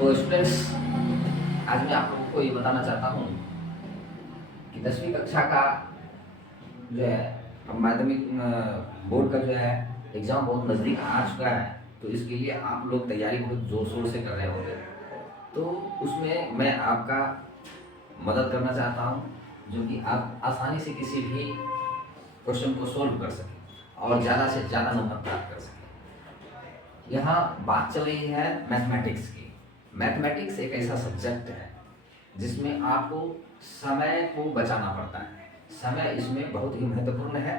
तो स्टूडेंट्स, आज मैं आप लोगों को ये बताना चाहता हूँ कि 10वीं कक्षा का जो है अब माध्यमिक बोर्ड का जो है एग्ज़ाम बहुत नज़दीक आ चुका है। तो इसके लिए आप लोग तैयारी बहुत ज़ोर शोर से कर रहे होंगे। तो उसमें मैं आपका मदद करना चाहता हूँ, जो कि आप आसानी से किसी भी क्वेश्चन को सोल्व कर सकें और ज़्यादा से ज़्यादा नंबर प्राप्त कर सकें। यहाँ बात चल रही है मैथमेटिक्स की। मैथमेटिक्स एक ऐसा सब्जेक्ट है जिसमें आपको समय को बचाना पड़ता है। समय इसमें बहुत ही महत्वपूर्ण है,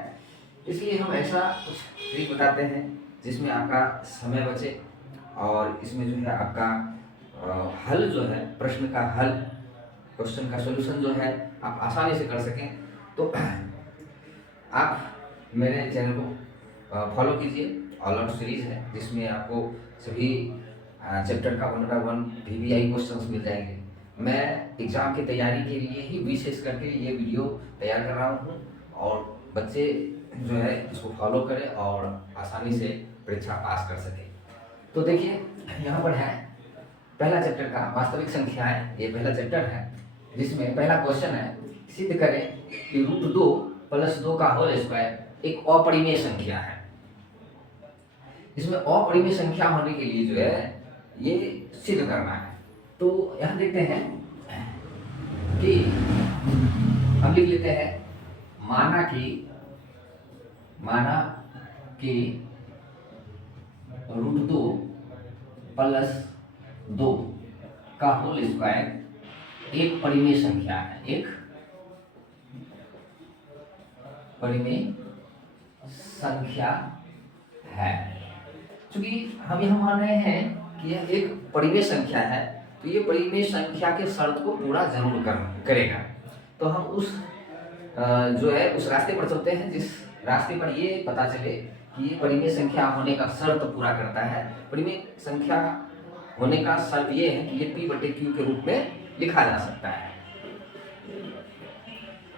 इसलिए हम ऐसा कुछ ट्रिक बताते हैं जिसमें आपका समय बचे और इसमें जो है आपका हल जो है, प्रश्न का हल, क्वेश्चन का सॉल्यूशन जो है आप आसानी से कर सकें। तो आप मेरे चैनल को फॉलो कीजिए। ऑल आउट सीरीज है जिसमें आपको सभी चैप्टर का 1 बाय 1 VVI क्वेश्चंस मिल जाएंगे। मैं एग्ज़ाम की तैयारी के लिए ही विशेष करके ये वीडियो तैयार कर रहा हूँ और बच्चे जो है इसको फॉलो करें और आसानी से परीक्षा पास कर सकें। तो देखिए, यहाँ पर है पहला चैप्टर का वास्तविक संख्याएं। ये पहला चैप्टर है जिसमें पहला क्वेश्चन है, सिद्ध करें कि √2 + 2 का होल स्क्वायर एक अपरिमेय संख्या है। इसमें अपरिमेय संख्या होने के लिए जो है ये सिद्ध करना है। तो यहाँ देखते हैं कि हम लिख लेते हैं, माना कि √2 + 2 का होल स्क्वायर एक परिमेय संख्या है। एक परिमेय संख्या है। चूंकि हम यह मान रहे हैं कि यह एक परिमेय संख्या है, तो ये परिमेय संख्या के शर्त को पूरा जरूर करेगा। तो हम उस जो है उस रास्ते पर चलते हैं जिस रास्ते पर ये पता चले कि ये परिमेय संख्या होने का शर्त पूरा करता है। परिमेय संख्या होने का शर्त ये है कि ये P/Q के रूप में लिखा जा सकता है।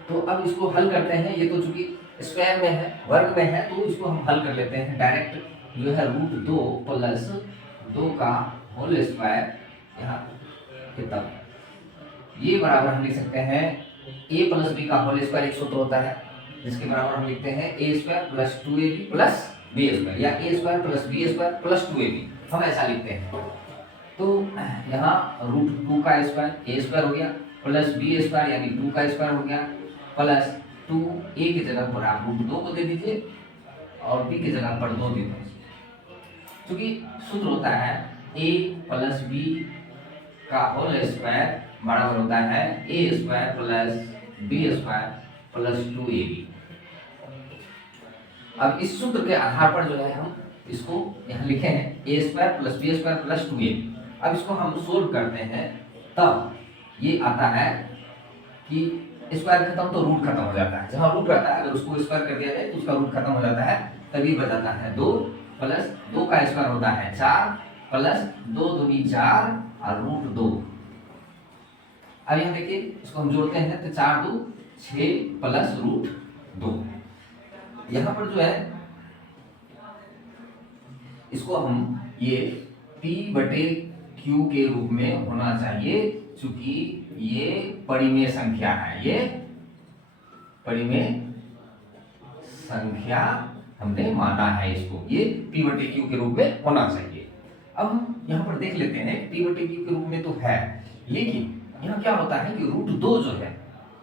तो अब इसको हल करते हैं। ये तो चूंकि स्क्वायर में है, वर्ग में है, तो इसको हम हल कर लेते हैं डायरेक्ट। जो है √2 + 2 का होल स्क्वायर यहाँ तब ये बराबर हम लिख सकते हैं a + b का होल स्क्वायर एक सूत्र होता है जिसके बराबर हम लिखते हैं a² + 2ab + b² या a² + b² + 2ab। हम ऐसा लिखते हैं। तो यहाँ √2 का स्क्वायर a² हो गया प्लस b² यानी 2 का स्क्वायर हो गया प्लस 2 a की जगह पर आप √2 को दे दीजिए और b की जगह पर 2 दे दीजिए। क्योंकि सूत्र होता है a + b का होल स्क्वायर बराबर होता है a² + b² + 2ab। अब इस सूत्र के आधार पर जो है हम इसको यहाँ लिखे हैं a² + b² + 2ab। अब इसको हम सोल्व करते हैं, तब ये आता है कि स्क्वायर खत्म तो रूट खत्म हो जाता है। जहां रूट रहता है अगर उसको स्क्वायर कर दिया जाए तो उसका रूट खत्म हो जाता है। तभी बच जाता है 2 + 2 का स्क्वायर होता है 4 + 2 दूनी 4 और √2। अब यहाँ देखिए, इसको हम जोड़ते हैं तो 4 2 6 + √2। यहाँ पर जो है इसको हम ये P/Q के रूप में होना चाहिए, क्योंकि ये परिमेय संख्या है। ये परिमेय संख्या हमने माना है इसको, ये P/Q के रूप में होना चाहिए। अब हम यहाँ पर देख लेते हैं P/Q के रूप में तो है, लेकिन यहाँ क्या होता है कि √2 जो है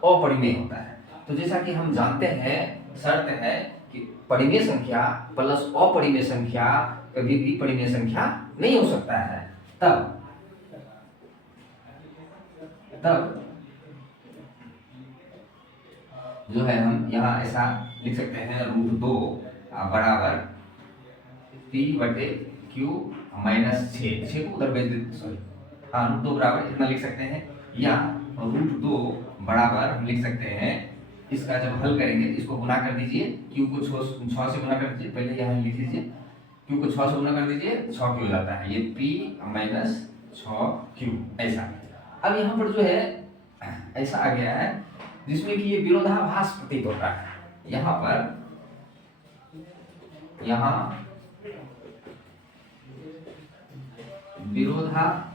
अपरिमेय होता है। तो जैसा कि हम जानते हैं, शर्त है कि परिमेय संख्या प्लस अपरिमेय संख्या कभी भी परिमेय संख्या नहीं हो सकता है। तब जो है हम यहाँ ऐसा लिख सकते हैं, √2 बराबर P/Q -6। 6 को उधर भेज देते, सॉरी, हाँ, √2 बराबर इतना लिख सकते हैं। या √2 बराबर हम लिख सकते हैं, इसका जब हल करेंगे इसको गुना कर दीजिए, Q को 6 से गुना कर दीजिए। पहले यहाँ लिख लीजिए, Q को 6 से गुना कर दीजिए, 6 Q हो जाता है। ये P - 6Q ऐसा। अब यहाँ पर जो है ऐसा आ गया है जिसमें कि ये विरोधाभास प्रतीत होता है। यहाँ पर विरोधाभास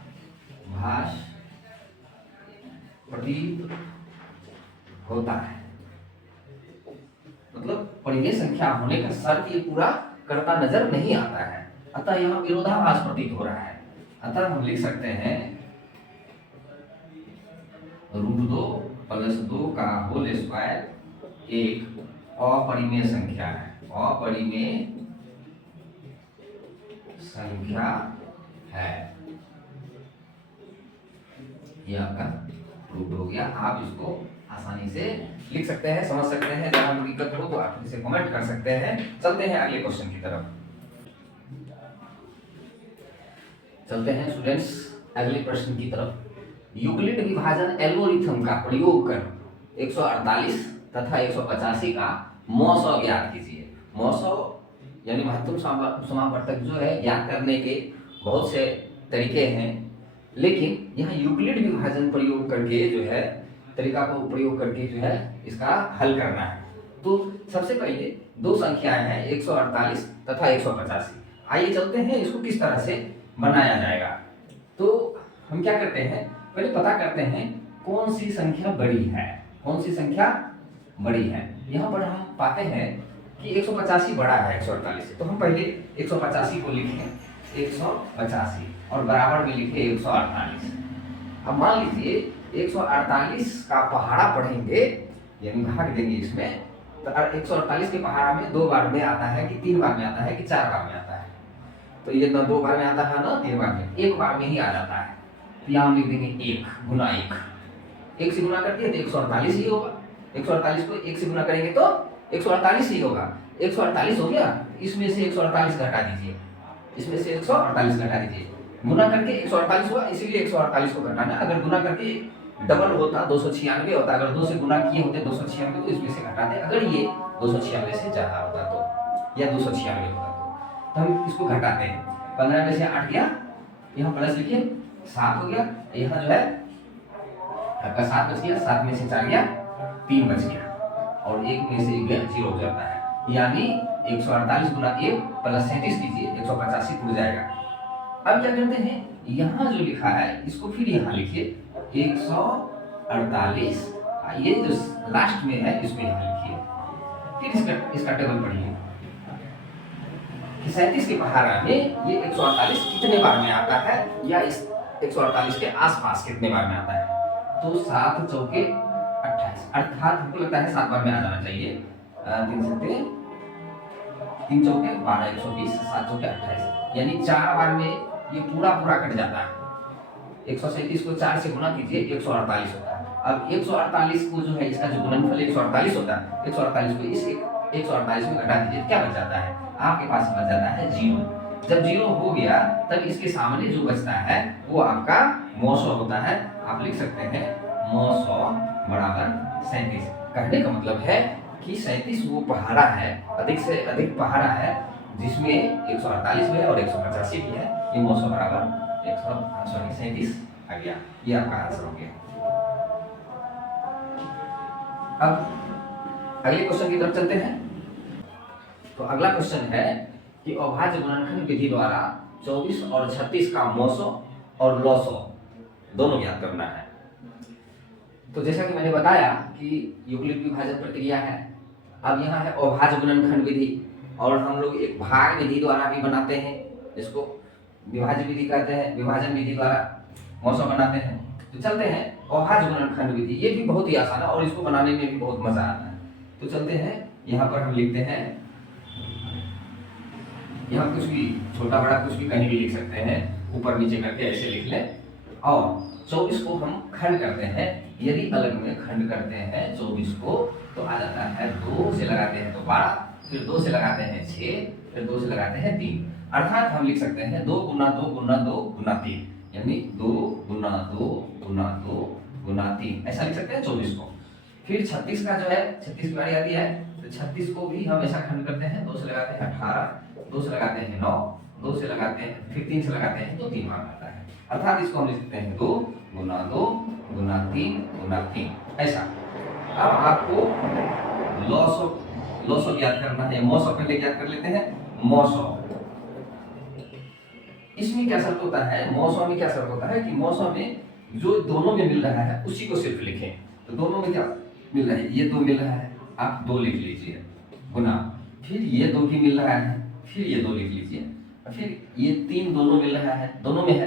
भास प्रतीत होता है। मतलब परिमेय संख्या होने का शर्त ये पूरा करता नजर नहीं आता है, अतः यहाँ विरोधाभास प्रतीत हो रहा है। अतः हम लिख सकते हैं √2 + 2 का होल स्क्वायर एक अपरिमेय संख्या है, अपरिमेय संख्या है। ये आपका प्रूव हो गया। आप इसको आसानी से लिख सकते हैं, समझ सकते हैं। जब हम दिक्कत हो तो आप इसे कमेंट कर सकते हैं। चलते हैं अगले क्वेश्चन की तरफ। चलते हैं स्टूडेंट्स अगले प्रश्न की तरफ। यूक्लिड विभाजन एल्गोरिथम का प्रयोग कर 148 तथा 185 का मौसौ ज्ञात कीजिए। मौसौ यानी महत्तम समापवर्तक जो है ज्ञात करने के बहुत से तरीके हैं, लेकिन यहाँ यूक्लिड विभाजन प्रयोग करके जो है तरीका को प्रयोग करके जो है इसका हल करना है। तो सबसे पहले दो संख्याएं हैं 148 तथा 185। आइए चलते हैं इसको किस तरह से बनाया जाएगा। तो हम क्या करते हैं, पहले पता करते हैं कौन सी संख्या बड़ी है, कौन सी संख्या बड़ी है। यहाँ पर हम पाते हैं कि 185 बड़ा है 148 से, तो हम पहले 185 को लिखें 185 और बराबर में लिखे 148। अब मान लीजिए 148 का पहाड़ा पढ़ेंगे यानी भाग देंगे इसमें, तो 148 के पहाड़ा में 2 बार में आता है कि 3 बार में आता है कि 4 बार में आता है। तो ये ना 2 बार में आता है ना 3 बार में, 1 बार में ही आ जाता है। तो यहाँ हम लिख देंगे 1 गुना 1, 1 से गुना कर दिए तो 148 ही होगा। 148 को 1 से गुना करेंगे तो 148 ही होगा। 148 हो गया, इसमें से 148 घटा दीजिए, इसमें से 148 घटा दीजिए। गुना करके 148 हुआ, इसीलिए 148 को घटाना। अगर गुना करके डबल होता 296 होता, अगर 2 से गुना किए होते 296 तो इसमें से घटाते। अगर ये 296 से ज्यादा होता तो, या 296 होता तो हम इसको घटाते हैं। 15 में से 8 गया, यहाँ प्लस लिखिए 7 हो गया। यहाँ जो है आपका 7 बच गया, 7 में से 4 गया 3 बच गया, और 1 में से 1 गया 0 हो जाता है। यानी 148 गुना 1 प्लस 37 कीजिए 185 टूट जाएगा। अब क्या करते हैं, यहाँ जो लिखा है इसको फिर यहाँ लिखिए 148, ये जो लास्ट में है इसको यहाँ लिखिए। फिर इसका टेबल पढ़िए कि 37 के पहाड़ा में ये 148 कितने बार में आता है, या इस 148 के आसपास कितने बार में आता है। तो 7 चौके 28, अर्थात हमको लगता है 7 बार में आ जाना चाहिए। 3 चौके 12, 120, 7 चौके 28, यानी 4 बार में ये पूरा कट जाता है। 137 को 4 से गुना कीजिए 148 होता है। अब 148 को जो है इसका जो गुणनफल 148 होता है, 148 को इस 148 में घटा दीजिए, क्या बच जाता है आपके पास, बच जाता है 0। जब 0 हो गया तब इसके सामने जो बचता है वो आपका मौसौ होता है। आप लिख सकते हैं मौसौ बराबर 37। कहने का मतलब है कि 37 वो पहाड़ा है, अधिक से अधिक पहाड़ा है, जिसमें 148 भी है और 185 भी है। ये मौसौ बराबर 37 आ गया। ये आपका आंसर हो गया। अब अगले क्वेश्चन की तरफ चलते हैं। तो अगला क्वेश्चन है कि अभाज्य गुणनखंड विधि द्वारा 24 और 36 का मौसौ और लौसौ दोनों ज्ञात करना है। तो जैसा कि मैंने बताया कि यूक्लिड विभाजन प्रक्रिया है। अब यहाँ है अभाज्य गुणनखंड विधि, और हम लोग एक भाग विधि द्वारा भी बनाते हैं, इसको विभाज्य विधि कहते हैं, विभाजन विधि द्वारा मौसौ बनाते हैं। तो चलते हैं अभाज्य गुणनखंड विधि, ये भी बहुत ही आसान है और इसको बनाने में भी बहुत मजा आता है। तो चलते हैं, यहाँ पर हम लिखते हैं, यहाँ कुछ भी छोटा बड़ा कुछ भी कहीं भी लिख सकते हैं, ऊपर नीचे करके ऐसे लिख लें। और 24 को हम खंड करते हैं, यदि अलग में खंड करते हैं 24 को तो आ जाता है 2 से लगाते हैं तो 12, फिर 2 से लगाते हैं 6, फिर 2 से लगाते हैं 3। अर्थात हम लिख सकते हैं 2 गुना 2 गुना 2 गुना 3, यानी 2 गुना 2 गुना 2 गुना 3, ऐसा लिख सकते हैं 24 को। फिर 36 का जो है 36 की बारी आती है, तो 36 को भी हम ऐसा खंड करते हैं, 2 से लगाते हैं 18, 2 से लगाते हैं 9, 2 से लगाते हैं, फिर 3 से लगाते हैं तो 3 बार आता है। अर्थात इसको हम लिख सकते हैं 2 गुना 2 गुना 3 गुना 3, ऐसा। अब आपको लौसौ ज्ञात करना है, मौसौ पहले ज्ञात कर लेते हैं। मौसौ इसमें क्या शर्त होता है, मौसम में क्या शर्त होता है कि मौसम में जो दोनों में मिल रहा है उसी को सिर्फ लिखें। तो दोनों में क्या मिल रहा है, ये 2 मिल रहा है, आप 2 लिख लीजिए गुना, फिर ये 2 भी मिल रहा है, फिर ये 2 लिख लीजिए, फिर ये 3 दोनों मिल रहा है, दोनों में है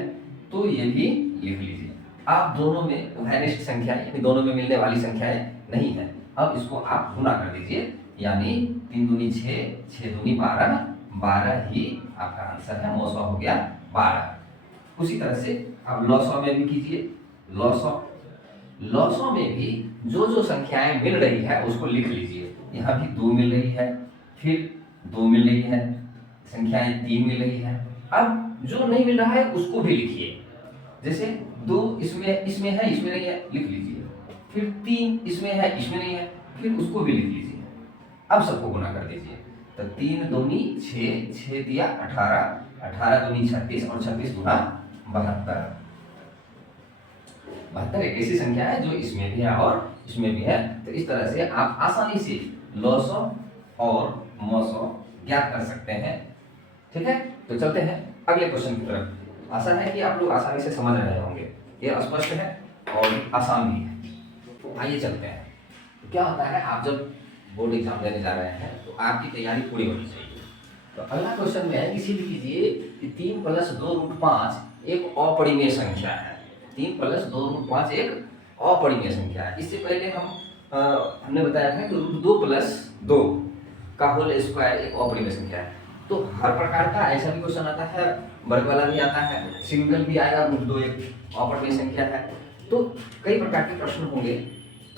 तो ये भी लिख लीजिए। आप दोनों में वैनिस्ट संख्या यानी दोनों में मिलने वाली संख्याएं नहीं है, अब इसको आप गुना कर दीजिए, यानी 3 दूनी 6, 6 दूनी 12, 12 ही आपका आंसर है, मौसम हो गया 12। उसी तरह से आप लौसौ में भी कीजिए, लौसौ में भी जो जो संख्याएं मिल रही है उसको लिख लीजिए। यहाँ भी 2 मिल रही है, फिर 2 मिल रही है, संख्याएं 3 मिल रही है। अब जो नहीं मिल रहा है उसको भी लिखिए, जैसे 2 इसमें है, इसमें नहीं है, लिख लीजिए, फिर 3 इसमें है, इसमें नहीं है, फिर उसको भी लिख लीजिए। अब सबको गुना कर दीजिए, तो 3 दूनी 6, 6 दिया 18, 18 दूनी 36 और 36 गुना 72। 72 एक ऐसी संख्या है जो इसमें भी है और इसमें भी है। तो इस तरह से आप आसानी से लौसौ और मौसौ ज्ञात कर सकते हैं। ठीक है, तो चलते हैं अगले क्वेश्चन की तरफ। आशा है कि आप लोग आसानी से समझ रहे होंगे, ये स्पष्ट है और आसान भी है। आइए चलते हैं। तो क्या होता है, आप जब बोर्ड एग्जाम देने जा रहे हैं तो आपकी तैयारी पूरी होनी चाहिए। तो अगला क्वेश्चन में है कि सिद्ध कीजिए कि 3 + 2√5 एक अपरिमेय संख्या है। 3 + 2√5 एक अपरिमेय संख्या है। इससे पहले हमने बताया था कि √2 + 2 का होल स्क्वायर एक अपरिमेय संख्या है। तो हर प्रकार का ऐसा भी क्वेश्चन आता है, वर्ग वाला भी आता है, सिंगल भी आएगा, √2 एक अपरिमेय संख्या है। तो कई प्रकार के प्रश्न होंगे,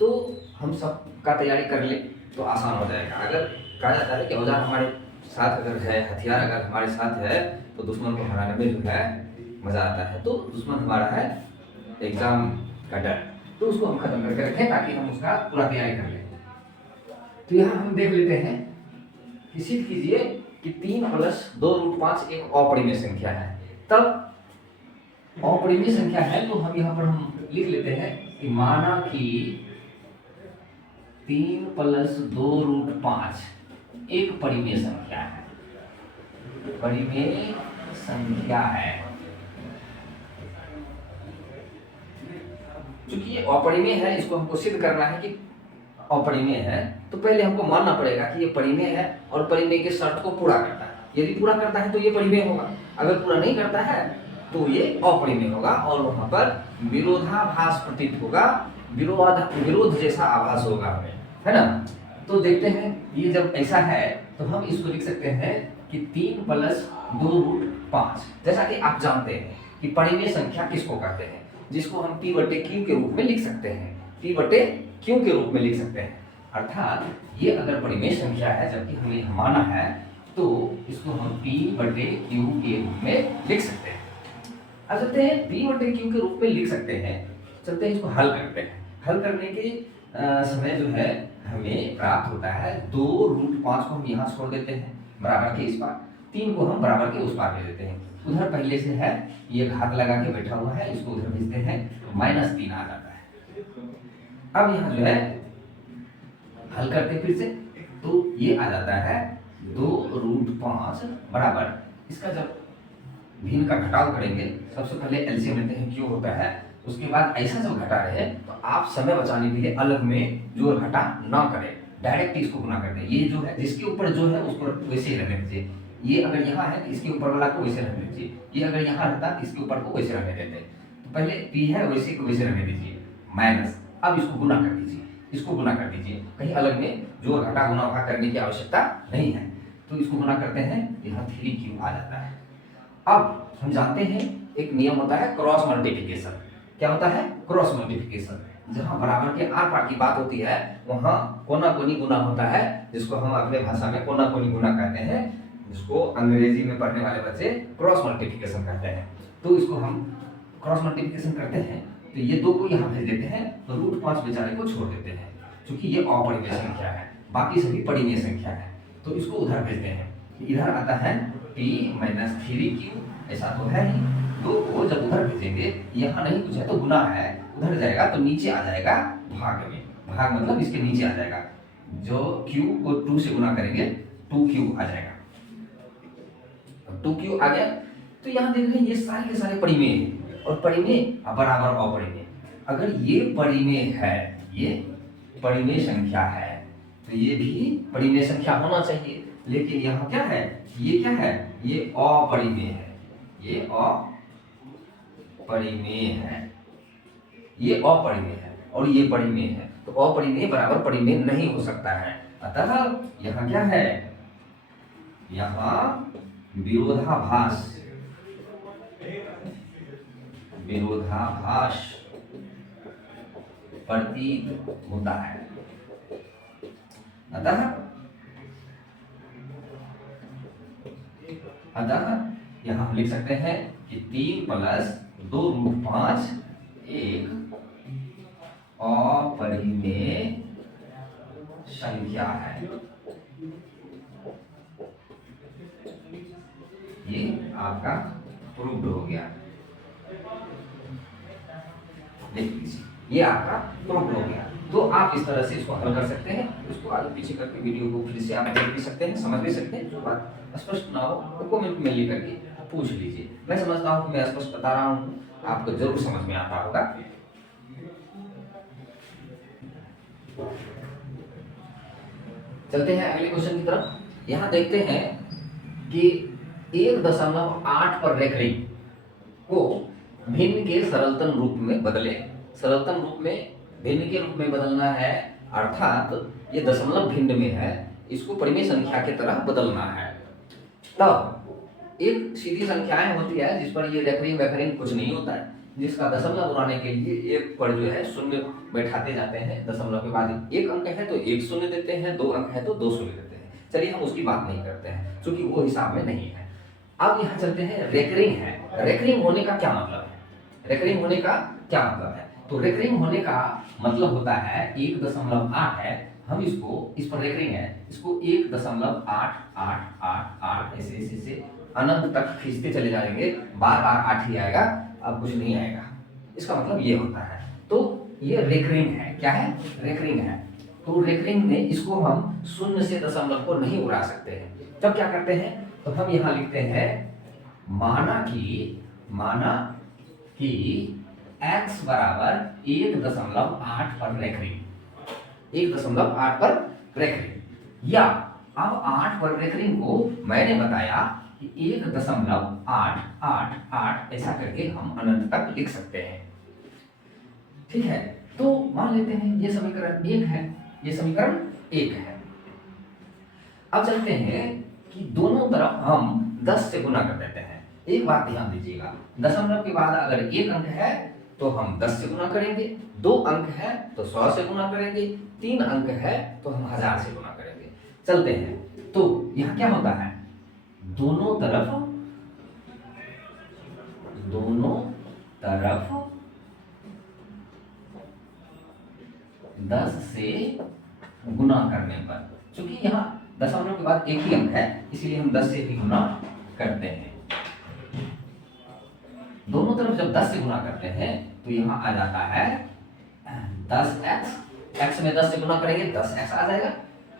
तो हम सब का तैयारी कर ले तो आसान हो जाएगा। अगर कहा जाता है कि औजार हमारे साथ अगर है, हथियार अगर हमारे साथ है तो दुश्मन को हराने में जो है मजा आता है। तो दुश्मन हमारा है एग्जाम का डर, तो उसको हम खत्म करके रखें ताकि हम उसका पूरा तैयारी कर लें। तो यहाँ हम देख लेते हैं कि सिद्ध कीजिए कि 3 + 2√5 एक अपरिमेय संख्या है। तब अपरिमेय संख्या है तो हम यहाँ पर हम लिख लेते हैं कि माना कि 3 + 2√5 एक परिमेय संख्या है, परिमेय संख्या है। क्योंकि ये अपरिमेय है, इसको हमको सिद्ध करना है कि अपरिमेय है, तो पहले हमको मानना पड़ेगा कि ये परिमेय है और परिमेय के शर्त को पूरा करता है। यदि पूरा करता है तो ये परिमेय होगा, अगर पूरा नहीं करता है तो ये अपरिमेय होगा और वहां पर विरोधाभास प्रतीत होगा, विरोध जैसा आभास होगा हमें, है ना। तो देखते हैं, ये जब ऐसा है तो हम इसको लिख सकते हैं कि 3 + 2√5। जैसा कि आप जानते हैं कि परिमेय संख्या किसको कहते हैं, जिसको हम P/Q के रूप में लिख सकते हैं, P/Q के रूप में लिख सकते हैं। अर्थात ये अगर परिमेय संख्या है जबकि हमें यह माना है तो इसको हम P/Q के रूप में लिख सकते हैं। अब चलते हैं P/Q के रूप में लिख सकते हैं, चलते हैं इसको हल करते हैं। हल करने के समय जो है हमें प्राप्त होता है 2√5 को हम यहाँ छोड़ देते हैं बराबर के इस पार, 3 को हम बराबर के उस पार ले देते हैं। उधर पहले से है ये घात लगा के बैठा हुआ है, इसको उधर भेजते हैं, -3 आ जाता है। अब यहाँ जो है हल करते फिर से, तो ये आ जाता है 2√5 बराबर, इसका जब भिन्न का घटाव करेंगे, सबसे पहले एलसीएम लेते हैं, क्यों होता है, उसके बाद ऐसा जब घटा रहे हैं तो आप समय बचाने के लिए अलग में जोड़ घटा ना करें, डायरेक्ट इसको गुना कर दें। ये जो है जिसके ऊपर जो है उस पर वैसे ही रहने दीजिए, ये अगर यहाँ है तो इसके ऊपर वाला को वैसे रहने दीजिए, ये अगर यहाँ रहता तो इसके ऊपर को वैसे रहने देते। तो पहले P है वैसे को वैसे रहने दीजिए, माइनस, अब इसको गुना कर दीजिए, इसको गुना कर दीजिए, कहीं अलग में जोड़ घटा गुना वहाँ करने की आवश्यकता नहीं है। तो इसको गुना करते हैं, यहाँ 3Q आ जाता है। अब हम जानते हैं एक नियम होता है क्रॉस मल्टीप्लिकेशन। क्या होता है? Cross multiplication. जहां बराबर के आर पार की बात होती है वहां कोना कोनी गुना होता है, जिसको हम अपने भाषा में कोना कोनी गुना कहते हैं, जिसको अंग्रेजी में पढ़ने वाले बच्चे क्रॉस मल्टीप्लिकेशन कहते हैं। तो इसको हम क्रॉस मल्टीप्लिकेशन करते हैं, तो ये 2 को यहाँ भेज देते हैं, तो √5 बेचारे को छोड़ देते हैं, क्योंकि ये अपरिमेय संख्या है, बाकी सभी परिमेय संख्या है। तो इसको उधर भेजते हैं, इधर आता है P-3Q, ऐसा तो है ही। 2 को जब उधर भेजेंगे, यहाँ नहीं कुछ है तो गुना है, उधर जाएगा तो नीचे आ जाएगा भाग में, भाग मतलब इसके नीचे आ जाएगा, जो Q को 2 से गुना करेंगे 2Q आ जाएगा। 2Q आ गया, तो यहाँ देख रहे हैं ये सारे के सारे परिमेय हैं और परिमेय बराबर अपरिमेय। अगर ये परिमेय है, ये परिमेय संख्या है, तो ये भी परिमेय संख्या होना चाहिए। लेकिन यहाँ क्या है, ये क्या है, ये अपरिमेय है, ये अपरिमेय है, ये अपरिमेय है और ये परिमेय है। तो अपरिमेय बराबर परिमेय नहीं हो सकता है। अतः यहाँ क्या है, यहाँ विरोधाभास, विरोधाभास प्रतीत होता है। अतः यहाँ हम लिख सकते हैं कि 3 + 2√5 एक अपरिमेय संख्या है। ये आपका प्रूव्ड हो गया, देख लीजिए, ये आपका प्रूव्ड हो गया। तो आप इस तरह से इसको हल कर सकते हैं। इसको आगे पीछे करके वीडियो को फिर से आप देख भी सकते हैं, समझ भी सकते हैं। जो बात स्पष्ट ना हो तो कमेंट में लिख करके पूछ लीजिए। मैं समझता हूँ कि मैं स्पष्ट बता रहा हूँ, आपको जरूर समझ में आता होगा। चलते हैं अगले क्वेश्चन की तरफ। यहाँ देखते हैं कि 1.8 पर रेखरिंग को भिन्न के सरलतम रूप में बदले। सरलतम रूप में भिन्न के रूप में बदलना है, अर्थात ये दशमलव भिन्न में है, इसको परिमेय संख्या की तरह बदलना है। तब एक सीधी संख्याएं होती है जिस पर ये रेखरिंग वैखरिंग कुछ नहीं होता है, जिसका दशमलव बनाने के लिए एक पर जो है शून्य बैठाते जाते हैं। दशमलव के बाद एक अंक है तो एक शून्य देते हैं, 2 अंक है तो 2 शून्य देते हैं। चलिए हम उसकी बात नहीं करते हैं क्योंकि वो हिसाब में नहीं है। अब यहाँ चलते हैं, रेकरिंग है। रेकरिंग होने का क्या मतलब है, रेकरिंग होने का क्या मतलब है? तो रेकरिंग होने का मतलब होता है 1.8 है, हम इसको, इस पर रेकरिंग है, इसको 1.88888 ऐसे ऐसे से अनंत तक खींचते चले जाएंगे, बार बार 8 ही आएगा, अब कुछ नहीं आएगा। इसका मतलब ये होता है। तो ये रेकरिंग है। क्या है? रेकरिंग है। तो रेकरिंग में इसको हम शून्य से दशमलव को नहीं उड़ा सकते हैं। तब क्या करते हैं, तो हम यहाँ लिखते हैं माना कि x बराबर 1.8 पर रेखरिंग, 1.8 पर रेखरिंग, या अब 8 पर रेखरिंग को मैंने बताया कि 1.888 ऐसा करके हम अनंत तक लिख सकते हैं। ठीक है, तो मान लेते हैं ये समीकरण 1 है, ये समीकरण 1 है। अब चलते हैं कि दोनों तरफ हम 10 से गुना कर देते हैं। एक बात ध्यान दीजिएगा, दशमलव के बाद अगर एक अंक है तो हम 10 से गुना करेंगे, 2 अंक है तो 100 से गुना करेंगे, 3 अंक है तो हम 1000 से गुना करेंगे। चलते हैं, तो यहाँ क्या होता है, दोनों तरफ 10 से गुना करने पर, चूंकि यहाँ दशमलव के बाद एक ही अंक है इसलिए हम 10 से भी गुना करते हैं। दोनों तरफ जब 10 से गुना करते हैं तो यहाँ आ जाता है 10x, x में 10 से गुना करेंगे 10x आ जाएगा,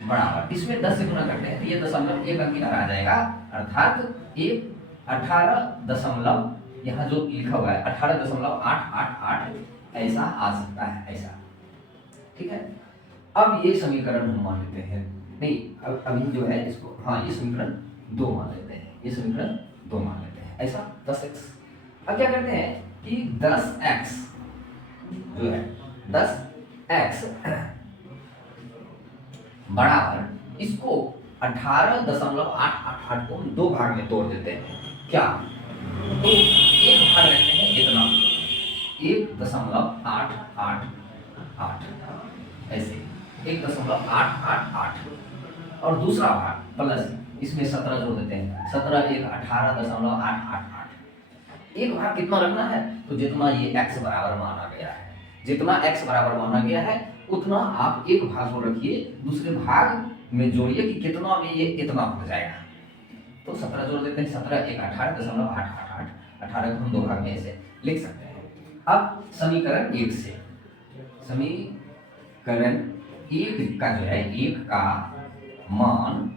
बराबर इसमें 10 से गुना करते हैं तो ये दशमलव एक अंक इधर आ जाएगा, अर्थात एक 18 यहाँ जो लिखा हुआ है 18.888 ऐसा आ सकता है, ऐसा। ठीक है, अब ये समीकरण हम मान लेते हैं, नहीं अब अभी जो है इसको, हाँ ये समीकरण 2 मान लेते हैं, ये समीकरण 2 मान लेते हैं, ऐसा 10x। अब क्या करते हैं कि 10x जो है 10x बराबर इसको 18.888 को 2 भाग में तोड़ देते हैं। क्या? तो एक भाग रखते हैं इतना 1.888 ऐसे 1.888 और दूसरा भाग प्लस इसमें 17 जोड़ देते हैं, 17 1 18.888। एक भाग कितना रखना है, तो जितना ये x बराबर माना गया है, जितना x बराबर माना गया है उतना आप एक भाग को रखिए, दूसरे भाग में जोड़िए कि कितना में ये इतना हो जाएगा। तो 17 जोड़ देते हैं, 17 1 18.888, 18 को हम 2 भाग में ऐसे लिख सकते हैं। अब समीकरण 1 से, समीकरण 1 का जो है 1 का मान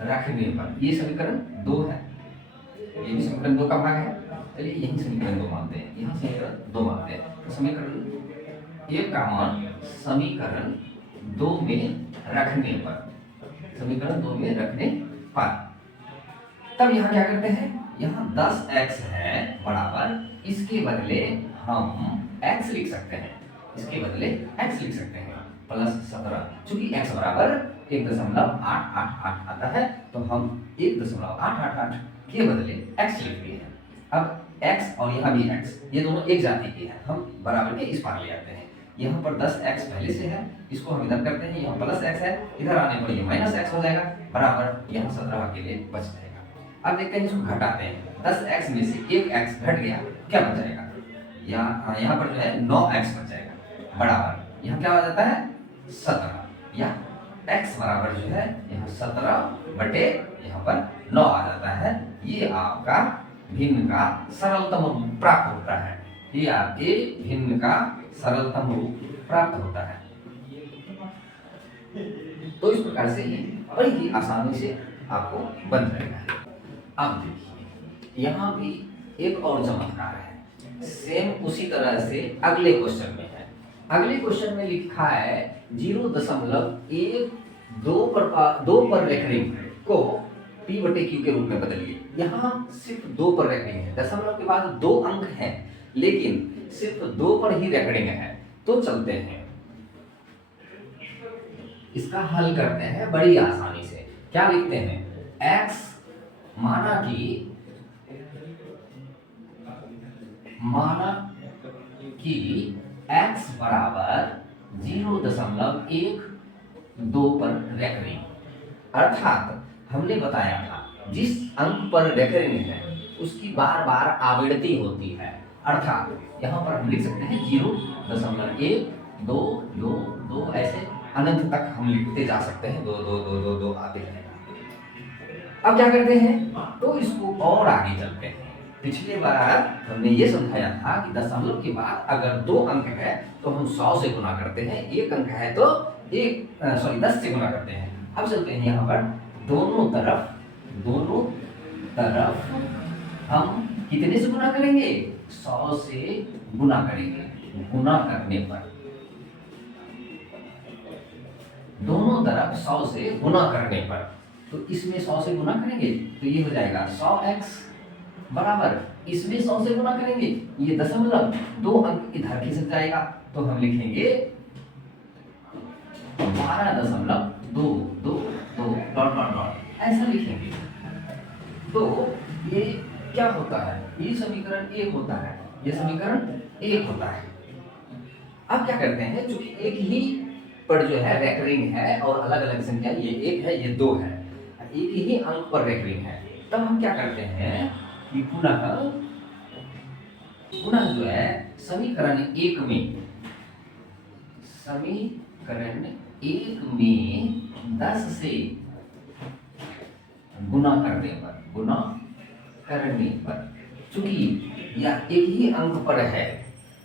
रखने पर, ये समीकरण 2 है, ये भी समीकरण 2 का भाग है। चलिए यही समीकरण 2 मानते हैं, यहाँ समीकरण 2 मानते हैं। तो समीकरण 1 का मान समीकरण 2 में रखने पर, समीकरण 2 में रखने पर, तब यहाँ क्या करते हैं, यहाँ 10x है बराबर, इसके बदले हम x लिख सकते हैं, इसके बदले x लिख सकते हैं प्लस 17। चूंकि x बराबर 1.888 आता है तो हम 1.888 के बदले x लिख दिए हैं। अब x और यहाँ भी x, ये दोनों एक जाति के हैं, हम बराबर के इस पार ले आते हैं। यहाँ पर 10x पहले से है, इसको हम इधर करते हैं, यहाँ प्लस x है, इधर आने पर ये माइनस x हो जाएगा बराबर, यहाँ 17 के लिए बच जाएगा। अब देखते हैं इसको घटाते हैं, 10x में से 1x घट गया, क्या बच जाएगा, यहाँ पर जो है 9x बच जाएगा बराबर, यहाँ क्या हो जाता है 17, या x बराबर जो है यहाँ 17 बटे यहाँ पर 9 आ जाता है। ये आपका भिन्न का सरलतम रूप प्राप्त होता है, ये आपके भिन्न का सरलतम रूप प्राप्त होता है। तो इस प्रकार से ये बड़ी ही आसानी से आपको बन जाएगा। अब देखिए यहाँ भी एक और चमत्कार है, सेम उसी तरह से अगले क्वेश्चन में है। अगले क्वेश्चन में लिखा है 0.12 पर रेकरिंग को p बटे q के रूप में बदलिए। यहाँ सिर्फ 2 पर रेकरिंग है, दशमलव के बाद 2 अंक है, लेकिन सिर्फ 2 पर ही रेकरिंग है। तो चलते हैं इसका हल करते हैं बड़ी आसानी से। क्या लिखते हैं, x माना कि x बराबर 0.12 पर रेकरिंग, अर्थात हमने बताया था जिस अंक पर रेकरिंग है उसकी बार बार आवृत्ति होती है, अर्थात यहाँ पर हम लिख सकते हैं 0.1 2 2 2 ऐसे अनंत तक हम लिखते जा सकते हैं, 2 2 2 2 2 आते हैं। अब क्या करते हैं, तो इसको और आगे चलते हैं। पिछले बार हमने ये समझाया था कि दशमलव के बाद अगर 2 अंक है तो हम 100 से गुना करते हैं, 1 अंक है तो 10 से गुना करते हैं। अब चलते हैं यहाँ पर दोनों तरफ हम कितने से गुना करेंगे, 100 से गुना करेंगे। गुना करने पर दोनों तरफ 100 से गुना करने पर, तो इसमें 100 से गुना करेंगे तो ये हो जाएगा 100x बराबर, इसमें 100 से गुना करेंगे, ये दशमलव 2 अंक इधर खिसक जाएगा तो हम लिखेंगे 12.22 डॉट डॉट डॉट ऐसा लिखेंगे। तो ये क्या होता है, ये समीकरण 1 होता है, ये समीकरण 1 होता है। अब क्या करते हैं, चूंकि एक ही पर जो है रेकरिंग है और अलग अलग संख्या, ये 1 है ये 2 है, एक ही अंक पर रेकरिंग है, तब हम क्या करते हैं कि पुनः जो है समीकरण 1 में 10 से गुना करने पर चूंकि यह एक ही अंक पर है,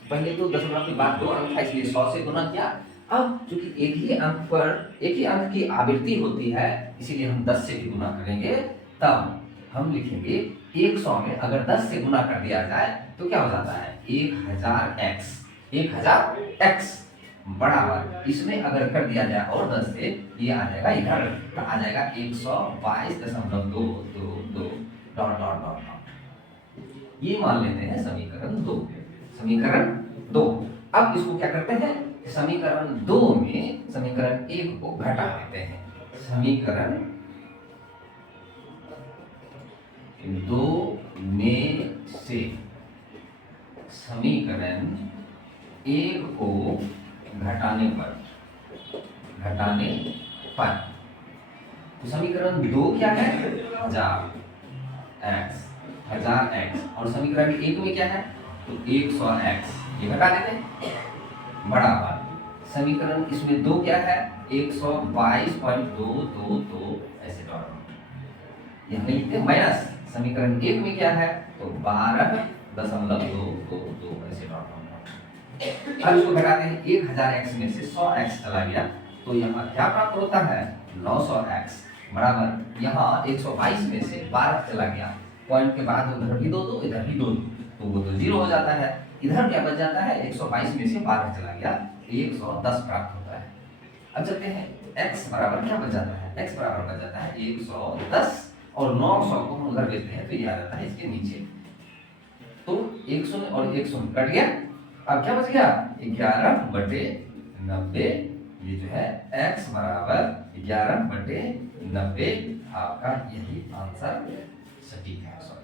पहले तो दशमलव के बाद 2 अंक था इसलिए 100 से गुना किया। अब चूंकि एक ही अंक की आवृत्ति होती है इसीलिए हम 10 से भी गुना करेंगे, तब हम लिखेंगे 100 में अगर 10 से गुना कर दिया जाए तो क्या हो जाता है 1000x बराबर, इसमें अगर कर दिया जाए और 10 से ये आ जाएगा इधर, तो आ जाएगा 122.222 डॉट डॉट डॉट। ये मान लेते हैं समीकरण 2। अब इसको क्या करते हैं, समीकरण 2 में समीकरण 1 को घटा देते हैं। समीकरण 2 में से समीकरण 1 को घटाने पर तो समीकरण 2 क्या है 1000x और समीकरण 1 में क्या है तो 100x, ये घटा देते हैं बराबर, समीकरण इसमें 2 क्या है 122.222 ऐसे डॉट यहाँ लिखते हैं माइनस, समीकरण 1 में क्या है तो 12.222 ऐसे डॉट। अब इसको घटाते हैं, 1000x में से 100x चला गया तो यहाँ क्या प्राप्त होता है 900x बराबर, यहाँ 122 में से 12 चला गया पॉइंट के बाद उधर भी 2 2 इधर भी 2 2, तो वो तो 0 हो जाता है। इधर क्या बच जाता है, 122 में से 12 चला गया, 110 प्राप्त होता है। अब चलते हैं x बराबर क्या बच जाता है, x बराबर बच जाता है 110 और 900 को हम उधर भेजते हैं तो ये आ जाता है इसके नीचे। तो 100 और 100 कट गया, अब क्या बच गया 11/90। ये जो है x बराबर 11/90, आपका यही आंसर सटीक है। सॉरी,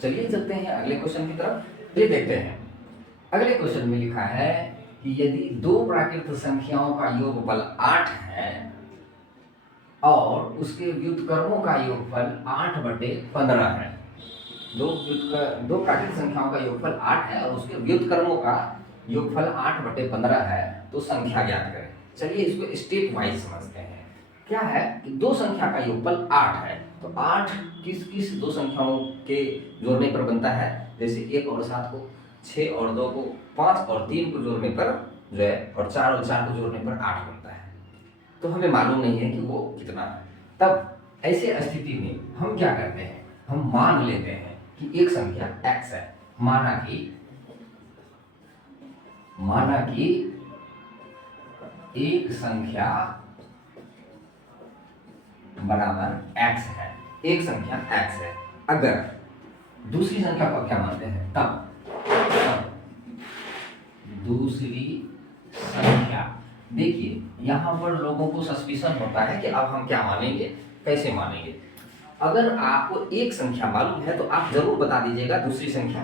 चलिए चलते हैं अगले क्वेश्चन की तरफ। ये देखते हैं अगले क्वेश्चन में लिखा है कि यदि दो प्राकृत संख्याओं का योगफल 8 है और उसके व्युत्क्रमों का योगफल 8/15 है। दो प्राकृत संख्याओं का योगफल 8 है और उसके व्युत्क्रमों का योगफल 8/15 है, तो संख्या ज्ञात करें। चलिए इसको स्टेप वाइज समझते हैं। क्या है कि दो संख्या का योगफल 8 है, तो 8 किस किस दो संख्याओं के जोड़ने पर बनता है, जैसे 1 और 7 को, 6 और 2 को, 5 और 3 को जोड़ने पर जो है, और 4 और 4 को जोड़ने पर 8 बनता है। तो हमें मालूम नहीं है कि वो कितना है। तब ऐसे स्थिति में हम क्या करते हैं, हम मान लेते हैं कि एक संख्या x है। माना कि एक संख्या बराबर x है, एक संख्या x है। अगर दूसरी संख्या को क्या मानते हैं, तब दूसरी संख्या, देखिए यहां पर लोगों को सस्पिशन होता है कि अब हम क्या मानेंगे, कैसे मानेंगे। अगर आपको एक संख्या मालूम है तो आप जरूर बता दीजिएगा दूसरी संख्या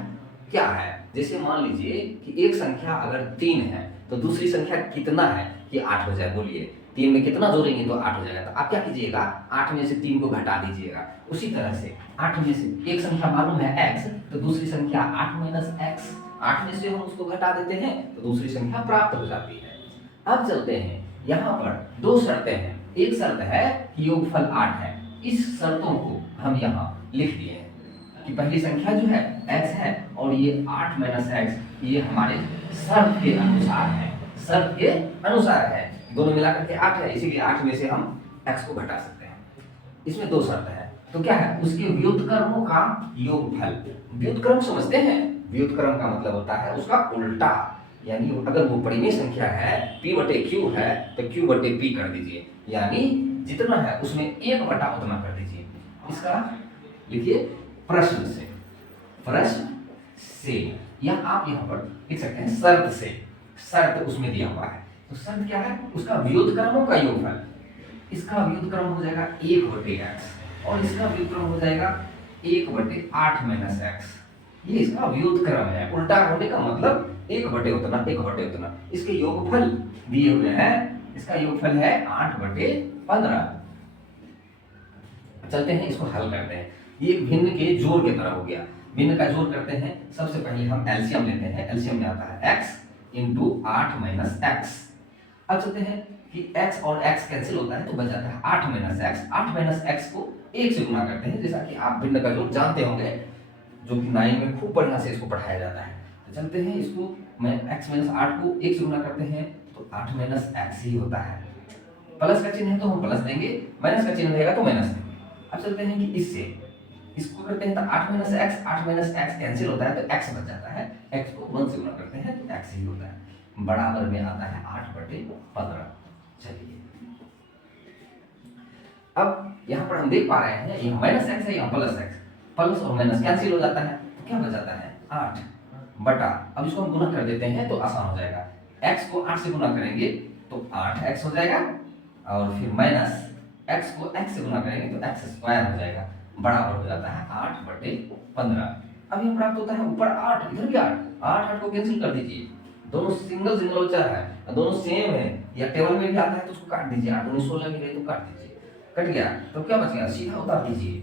क्या है। जैसे मान लीजिए कि एक संख्या अगर 3 है तो दूसरी संख्या कितना है कि 8 हो जाए। बोलिए 3 में कितना जोड़ेंगे तो 8 हो जाएगा। तो आप क्या कीजिएगा, 8 में से 3 को घटा दीजिएगा। उसी तरह से 8 में से एक संख्या मालूम है x, तो दूसरी संख्या 8 - x, 8 में से हम उसको घटा देते हैं तो दूसरी संख्या प्राप्त हो जाती है। अब चलते हैं, यहाँ पर दो शर्तें हैं। एक शर्त है कि योगफल 8 है। इस शर्तों को हम यहाँ लिख दिए हैं कि पहली संख्या जो है x है और ये 8 - x, ये हमारे शर्त के अनुसार है, शर्त के अनुसार है। दोनों मिलाकर के 8 है, इसीलिए 8 में से हम x को घटा सकते हैं। इसमें दो शर्त है, तो क्या है, उसके व्युत्क्रमों का योगफल। व्युत्क्रम समझते हैं, व्युत्क्रम का मतलब होता है उसका उल्टा। यानी अगर वो परिमेय संख्या है p/q है तो q/p कर दीजिए, यानी जितना है उसमें 1 बटा उतना कर दीजिए। इसका लिखिए प्रश्न से, या आप यहाँ पर लिख सकते हैं शर्त से। शर्त उसमें दिया हुआ है, तो शर्त क्या है, उसका व्युत्क्रमों का योगफल। इसका व्युत्क्रम हो जाएगा 1/x और इसका व्युत्क्रम हो जाएगा 1/8 - x। ये इसका व्युत्क्रम है। उल्टा होने का मतलब 1/उतना। इसके योगफल दिए हुए हैं, इसका योगफल है 8/15। चलते हैं इसको हल करते हैं। ये भिन्न के जोड़ के तरह हो गया। भिन्न का जोड़ करते हैं, सबसे पहले हम एलसीएम लेते हैं। एलसीएम में आता है x × 8 - x। अब चलते हैं कि x और x कैंसिल होता है तो बच जाता है 8 - x। 8 - x को 1 से गुना करते हैं, जैसा कि आप भिन्न का जोड़ जानते होंगे, जो कि 9 में खूब बढ़िया से इसको पढ़ाया जाता है। तो चलते हैं इसको, मैं x - 8 को 1 से गुना करते हैं तो 8 - x ही होता है। प्लस का चिन्ह है तो हम प्लस देंगे, माइनस का चिन्ह रहेगा तो माइनस देंगे। अब चलते हैं कि इससे इसको करते हैं तो 8 - x कैंसिल होता है तो x बच जाता है। x को 1 से गुना करते हैं तो x ही होता है। बराबर में आता है 8/15। चलिए अब यहाँ पर हम देख पा रहे हैं यहाँ -x है, यहाँ +x, प्लस और माइनस कैंसिल हो जाता है तो क्या बच जाता है 8 बटा। अब इसको हम गुना कर देते हैं तो आसान हो जाएगा। x को 8 से गुना करेंगे तो 8x हो जाएगा, और फिर माइनस x को x से गुना करेंगे तो x² हो जाएगा, बराबर हो जाता है 8/15। अब ये प्राप्त होता है ऊपर 8, इधर भी 8 को कैंसिल कर दीजिए। दोनों सिंगल बचा है, दोनों सेम है, या टेबल में भी आता है तो उसको काट दीजिए। 8 19 16 मिले तो काट दीजिए, कट गया तो क्या बच गया, सीधा उतार दीजिए।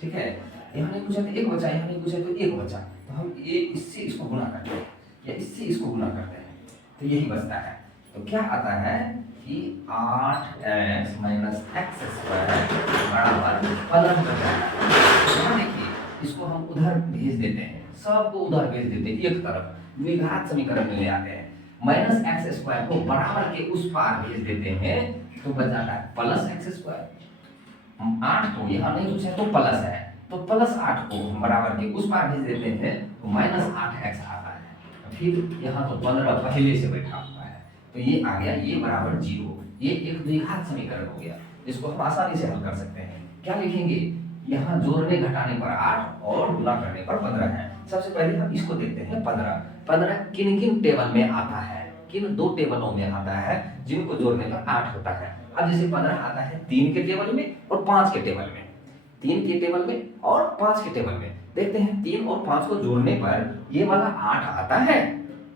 ठीक है, यहाँ नहीं पूछा तो 1 बचा, यहाँ नहीं पूछा तो 1 बचा, तो हम ये इससे इसको गुना करते हैं या इससे इसको गुना करते हैं तो यही बचता है। तो क्या आता है कि 8x - x² बराबर 15 बचा है। यहाँ देखिए इसको हम उधर भेज देते हैं, सबको उधर भेज देते हैं एक तरफ। द्विघात समीकरण में ले आते हैं। माइनस एक्स स्क्वायर को बराबर के उस पार भेज देते हैं तो बच जाता है प्लस एक्स स्क्वायर। 8 को यहाँ नहीं कुछ है तो प्लस है, तो प्लस 8 को हम बराबर के उस पार भेज देते हैं तो माइनस 8x आता है। फिर यहाँ तो 15 पहले से बैठा हुआ है तो ये आ गया, ये बराबर 0। ये एक द्विघात समीकरण हो गया जिसको हम आसानी से हल कर सकते हैं। क्या लिखेंगे, यहाँ जोड़ने घटाने पर 8 और गुणा करने पर 15 है। सबसे पहले हम इसको देखते हैं 15 किन किन टेबल में आता है, किन दो टेबलों में आता है जिनको जोड़ने पर 8 होता है। अब जैसे 15 आता है 3 के टेबल में और 5 के टेबल में, 3 के टेबल में और 5 के टेबल में। देखते हैं 3 और 5 को जोड़ने पर ये वाला 8 आता है,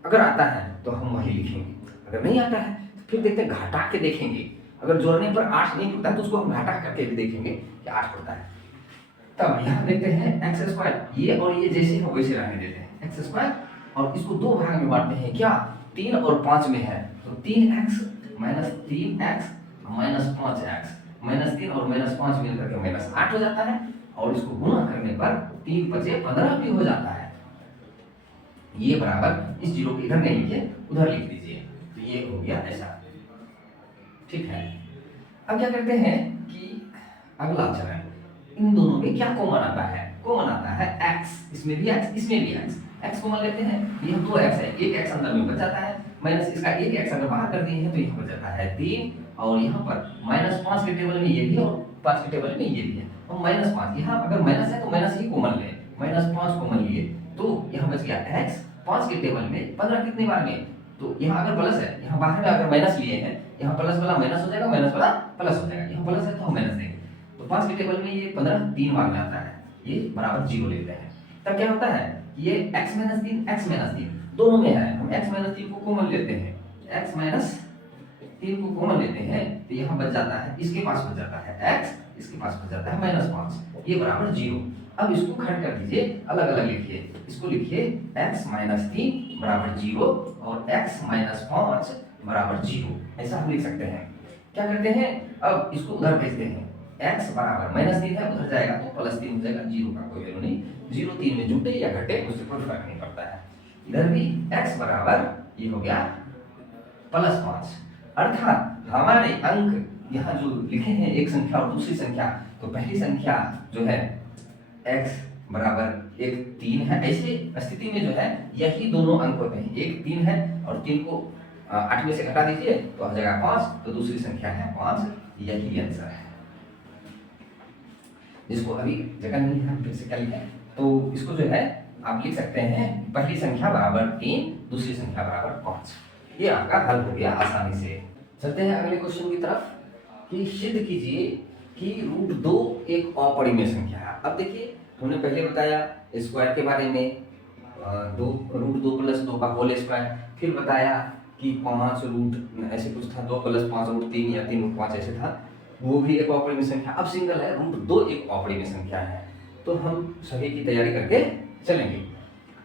अगर आता है तो हम वही लिखेंगे, अगर नहीं आता है तो फिर देखते हैं घटा के देखेंगे। अगर जोड़ने पर 8 नहीं होता तो उसको हम घटा करके भी देखेंगे कि 8 होता है। तब यहाँ देखते हैं एक्स स्क्वायर, ये और ये जैसे है वैसे रहने देते हैं एक्स स्क्वायर, और इसको दो भाग में बांटते हैं। क्या 3 और 5 में है तो 3x minus 3x minus 5x, minus 3 और माइनस 5 मिलकर के माइनस 8 हो जाता है, और इसको गुणा करने पर 3 बचे 15 भी हो जाता है। ये बराबर, इस जीरो को इधर नहीं लिखिए उधर लिख दीजिए, तो ये हो गया ऐसा, ठीक है। अब क्या करते हैं कि अगला चरण, इन दोनों में क्या कॉमन आता है, कॉमन आता है x, इसमें भी x इसमें भी x कॉमन लेते हैं, ये 2x है, एक x अंदर में बच जाता है, माइनस इसका एक x अगर बाहर कर दिए हैं तो यहाँ बच जाता है 3, और यहाँ पर माइनस 5 के टेबल में ये भी और 5 के टेबल में ये भी है, और माइनस 5 यहाँ अगर माइनस है तो माइनस ही कॉमन ले, माइनस 5 कॉमन लिए तो यहाँ बच गया x 5 के टेबल में 15 कितने बार में, तो यहाँ अगर प्लस है, यहाँ बाहर में अगर माइनस लिए हैं, यहाँ प्लस वाला माइनस हो जाएगा, माइनस वाला प्लस हो जाएगा, यहाँ प्लस है तो हम माइनस देंगे, तो 5 के टेबल में ये 15 3 बार में आता है, ये बराबर 0 लेते हैं। तब क्या होता है, ये x माइनस 3 दोनों में है, हम x माइनस 3 को कॉमन लेते हैं, x माइनस 3 को कॉमन लेते हैं तो यहाँ बच जाता है, इसके पास बच जाता है x, इसके पास बच जाता है माइनस 5, ये बराबर 0। अब इसको खट कर दीजिए, अलग अलग लिखिए, इसको लिखिए x माइनस 3 बराबर 0 और x माइनस 5 बराबर 0, ऐसा हम लिख सकते हैं। क्या करते हैं, अब इसको उधर भेजते हैं, x बराबर माइनस 3 है उधर जाएगा तो प्लस 3 हो जाएगा, 0 का कोई वैल्यू नहीं, 0 3 में जुटे या घटे उससे कोई फर्क नहीं पड़ता है। इधर भी x बराबर ये हो गया प्लस 5, अर्थात हमारे अंक यहाँ जो लिखे हैं एक संख्या और दूसरी संख्या, तो पहली संख्या जो है x बराबर 1 3 है, ऐसे स्थिति में जो है यही दोनों अंक होते हैं, 1 3 है और 3 को 8 में से घटा दीजिए तो आ जाएगा 5, तो दूसरी संख्या है 5, यही आंसर है। जिसको अभी जगह नहीं है फिर से क्या लिखें, तो इसको जो है आप लिख सकते हैं पहली संख्या बराबर 3 दूसरी संख्या बराबर 5, ये आपका हल हो गया आसानी से। चलते हैं अगले क्वेश्चन की तरफ कि सिद्ध कीजिए कि √2 एक अपरिमेय संख्या है। अब देखिए हमने पहले बताया स्क्वायर के बारे में, √2 + 2 का होल स्क्वायर, फिर बताया कि 5 रूट ऐसे कुछ था, 2 + 5 √3 या 3 √5 ऐसे था, वो भी एक अपरिमेय संख्या। अब सिंगल है, √2 एक अपरिमेय संख्या है, तो हम सभी की तैयारी करके चलेंगे।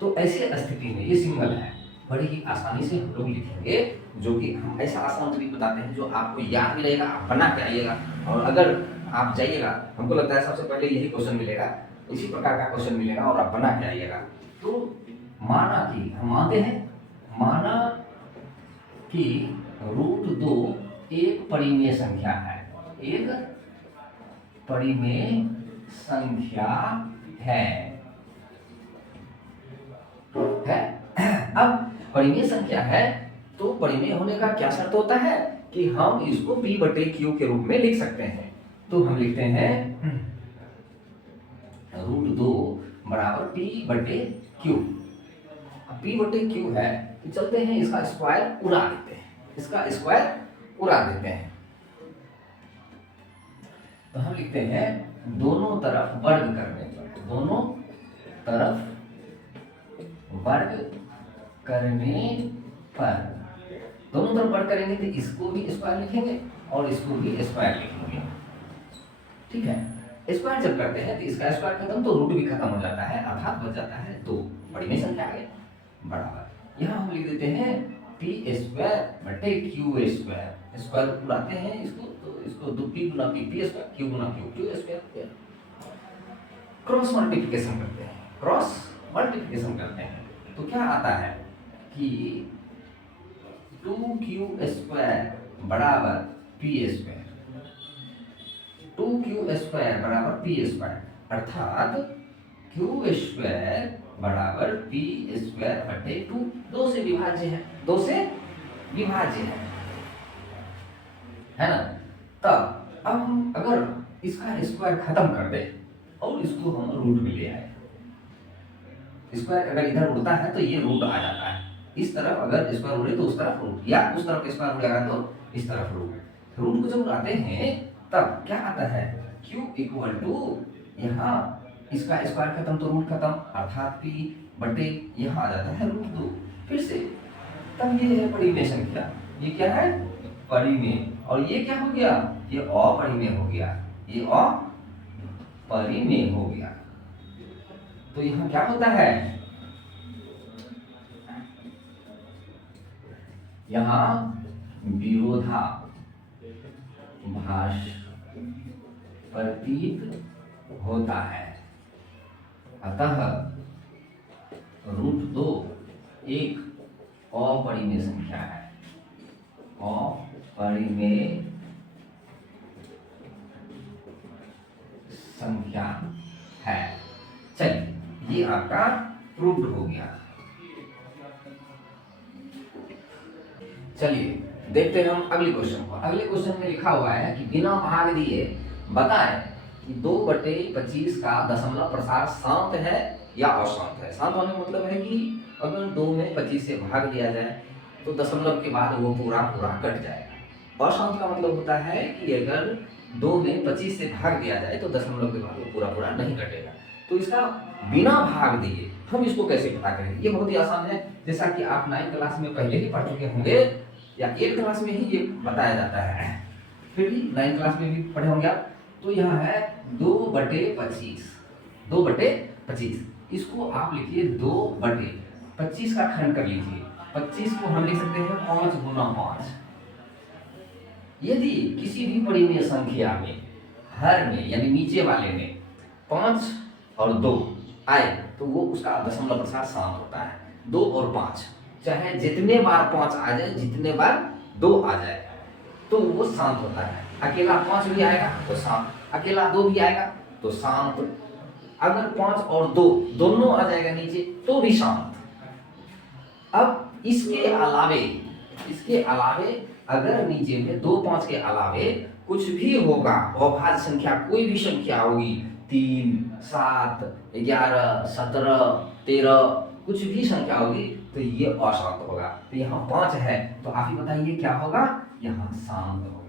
तो ऐसे स्थिति में ये सिंगल है, बड़ी ही आसानी से हम लोग लिखेंगे, जो कि हम ऐसा आसान तरीका बताते हैं जो आपको याद भी रहेगा, आप बना के आइएगा, और अगर आप जाइएगा, हमको लगता है सबसे पहले यही क्वेश्चन मिलेगा, इसी प्रकार का क्वेश्चन मिलेगा और आप बना के आइएगा। तो माना कि हम मानते हैं, माना कि √2 एक परिमेय संख्या है, एक परिमेय संख्या है। अब परिमेय संख्या है तो परिमेय होने का क्या शर्त होता है कि हम इसको p/q के रूप में लिख सकते हैं। तो हम लिखते हैं √2 बराबर p/q। अब p/q है तो चलते हैं इसका स्क्वायर उड़ा देते हैं, इसका स्क्वायर उड़ा देते हैं, तो हम लिखते हैं दोनों तरफ वर्ग करने पर, दोनों तरफ वर्ग करने पर, दोनों तरफ वर्ग करेंगे तो इसको भी स्क्वायर लिखेंगे और इसको भी स्क्वायर लिखेंगे, ठीक है। स्क्वायर जब करते हैं तो इसका स्क्वायर खत्म तो रूट भी खत्म हो जाता है, अर्थात बच जाता है 2, परिमेय संख्या आ गई बराबर। यहाँ हम लिख देते हैं p² / q², स्क्वायर उड़ाते हैं इसको, तो इसको p × p, p² q × q²। Cross multiplication करते हैं, क्रॉस मल्टीप्लिकेशन करते हैं तो क्या आता है कि 2q² बराबर p², 2q² बराबर p², अर्थात q² बराबर p² बटे 2, 2 से विभाज्य है, 2 से विभाज्य है ना। तब अब हम अगर इसका स्क्वायर खत्म कर दे और इसको हम रूट में ले आए, स्क्वायर अगर इधर उड़ता है तो ये रूट आ जाता है, इस तरफ अगर स्क्वायर उड़े तो उस तरफ रूट, या उस तरफ स्क्वायर उड़ेगा तो इस तरफ रूट। रूट को जब उड़ाते हैं तब क्या आता है, q इक्वल टू यहाँ इसका स्क्वायर खत्म तो रूट खत्म, अर्थात p बटे यहाँ आ जाता है √2 फिर से। तब ये है परिमेय संख्या, ये क्या है परिमेय, और ये क्या हो गया, ये अपरिमेय हो गया, ये अपरिमेय हो गया। तो यहाँ क्या होता है, यहाँ विरोधाभास प्रतीत होता है, अतः √2 एक अपरिमेय संख्या है, अपरिमेय संख्या है। चलिए ये आपका प्रूव्ड हो गया। चलिए देखते हैं हम अगले क्वेश्चन को। अगले क्वेश्चन में लिखा हुआ है कि बिना भाग दिए बताएं कि 2/25 का दशमलव प्रसार शांत है या अशांत है। शांत होने मतलब है कि अगर 2 में 25 से भाग दिया जाए तो दशमलव के बाद वो पूरा पूरा कट जाएगा। अशांत का मतलब होता है कि अगर 2 में 25 से भाग दिया जाए तो दशमलव के बाद वो पूरा पूरा नहीं कटेगा। तो इसका बिना भाग दिए हम इसको कैसे पता करेंगे, ये बहुत ही आसान है। जैसा कि आप 9th क्लास में पहले ही पढ़ चुके होंगे या 8th क्लास में ही ये बताया जाता है, फिर भी 9th क्लास में भी पढ़े होंगे आप। तो यहाँ है 2/25, 2/25, इसको आप लिखिए 2/25 का खंड कर लीजिए। 25 को हम लिख सकते हैं 5 गुना 5। यदि किसी भी परिमेय संख्या में हर में यानी नीचे वाले में 5 और 2 आए तो वो उसका दशमलव प्रसार शांत होता है। 2 और 5 चाहे जितने बार 5 आ जाए, जितने बार 2 आ जाए तो वो शांत होता है। अकेला 5 भी आएगा तो शांत, अकेला 2 भी आएगा तो शांत, अगर 5 और 2 दोनों आ जाएगा नीचे तो भी शांत। अब इसके अलावे अगर नीचे में 2 5 के अलावे कुछ भी होगा, अभाज्य संख्या कोई भी संख्या होगी, 3 7 11 17 13 कुछ भी संख्या होगी तो ये अशांत होगा। तो यहाँ 5 है तो आप ही बताइए क्या होगा, यहाँ शांत होगा।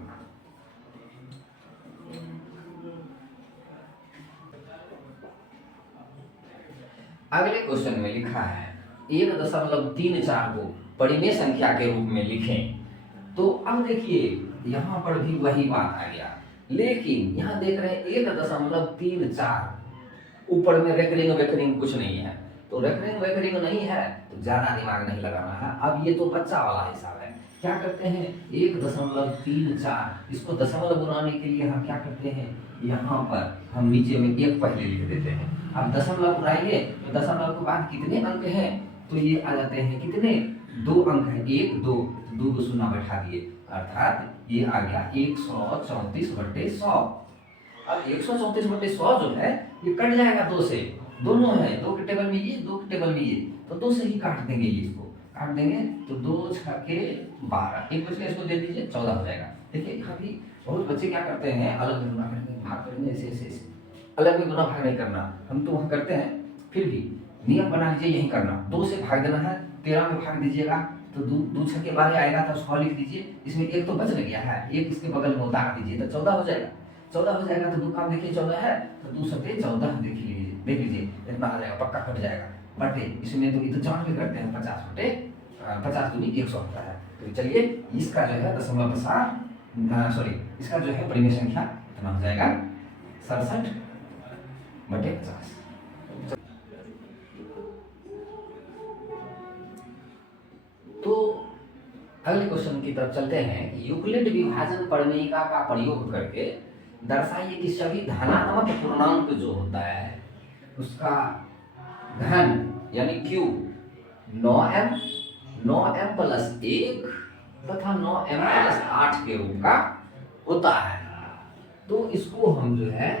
अगले क्वेश्चन में लिखा है 1.34 को परिमेय संख्या के रूप में लिखें। तो अब देखिए यहाँ पर भी वही बात आ गया, लेकिन यहाँ देख रहे हैं 1.34, ऊपर में रेकरिंग कुछ नहीं है, तो रेकरिंग नहीं है तो ज्यादा दिमाग नहीं लगाना है। अब ये तो बच्चा वाला हिसाब है, क्या करते हैं 1.34, इसको दशमलव बनाने के लिए हम क्या करते हैं, यहाँ पर हम नीचे में 1 पहले लिख देते हैं। अब दशमलव बनाएंगे तो दशमलव के बाद कितने अंक हैं, तो ये आ जाते हैं कितने, 2 अंक है, 1 2, 2 को शून्य बैठा दिए, अर्थात ये आ गया 134/100। अब 134/100 जो है ये कट जाएगा 2 से, दोनों है 2 के टेबल में ये, 2 के टेबल में ये, तो 2 से ही काट देंगे, ये इसको काट देंगे तो 2 6 12, एक बच के इसको दे दीजिए 14 हो जाएगा। देखिए यहाँ भी बहुत बच्चे क्या करते हैं, अलग में गुना करेंगे, भाग करेंगे, ऐसे अलग में गुना भाग नहीं करना, हम तो वहाँ करते हैं, फिर भी नियम बना लीजिए यही करना। 2 से भाग देना है, 13 में भाग दीजिएगा तो 2 6 12 आएगा तो 100 लिख दीजिए, इसमें 1 तो बच गया है, 1 इसके बगल में उतार दीजिए तो 14 हो जाएगा। 14 हो जाएगा तो 2 काम देखिए 14 है तो 2 7 14 देख लीजिए इतना आ जाएगा, पक्का कट जाएगा। बटे इसमें तो ये तो 4 में करते हैं, 50 दूनी 100 होता है। तो चलिए इसका जो है दशमलव प्रसार इसका जो है परिमेय संख्या इतना हो जाएगा 67/50। तो अगले क्वेश्चन की तरफ चलते हैं। यूक्लिड विभाजन प्रमेयिका का प्रयोग करके दर्शाइए कि सभी धनात्मक पूर्णांक जो होता है उसका घन यानी क्यूब 9m 9m+1 तथा 9m+8 के रूप का होता है। तो इसको हम जो है